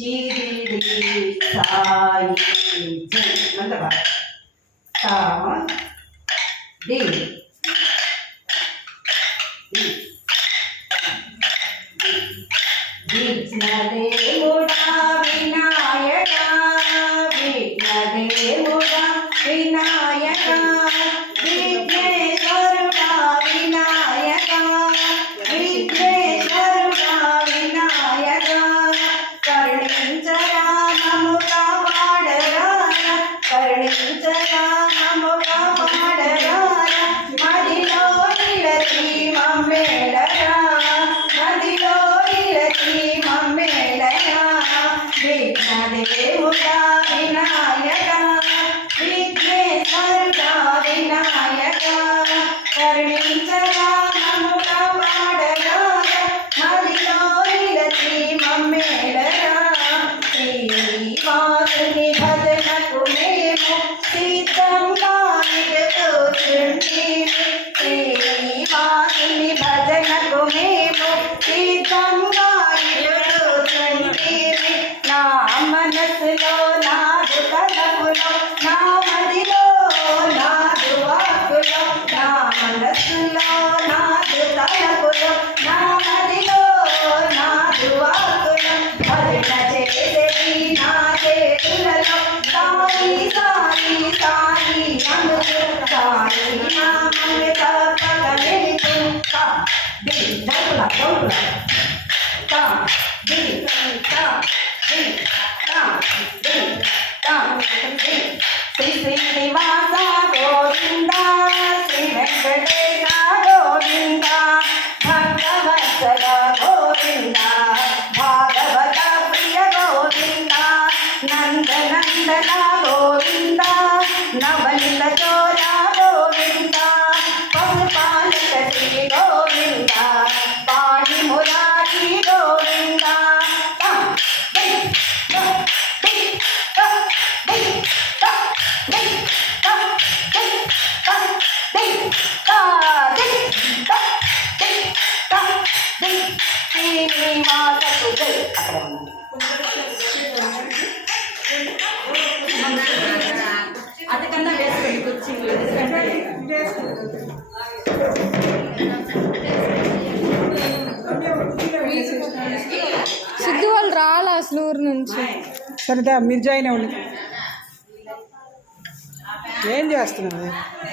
शिरिडी साईची नंतर बा ता दी विघ्नदेवुडा विनायका विघ्नदेवुडा विनायका विघ्नेश्वरुडा विनायका विघ्नेश्वरुडा विनायका करुणिंचरा मम कापाडराया करुणिंचरा मम कापाडराया मदिलो निलति मम्मेलरा मदिलो निलति मम्मेलरा विघ्नदेवुडा विनायका विघ्नेश्वरुडा विनायका करुणिंचरा मम कापाडराया मदिलो निलति मम्मेलरा श्रीवासुनि भजनकु मेमु सिद्धंगा निजतोचुंटिमि श्रीवासुनि भजनकु मेमु सिद्धंगा निजतोचुंटिमि ना मनसुलो नादु तलपुलो ना मदिलो नादु वाकुलो ना मनसुलो नादु तलपुलो ना मदिलो नादु वाकुलो भजन చేసేది నా చేతులలో సాయి సాయి సాయి అనుకు సాయి నామమే తప్పక వెలుగు తా ది దౌలా దౌలా తా ది తా ది తా ది తా ది శ్రీ శ్రీనివాస గోవింద శ్రీ వెంకటేశ గోవింద భక్తవత్సల గోవింద భాగవత ప్రియ గోవింద నందనందన గోవింద నవనిల చోర గోవింద పశుపాలక శ్రీ గోవింద పాడి మురారి గోవింద శ్రీనివాస అక్కడ అదకన్నా వేసుకోండి కుర్చీలు సిద్ధు వాళ్ళు రాలా అసలు ఊరు నుంచి. సరేదా మీరు జాయిన్ అవ్వండి. ఏం చేస్తున్నావు?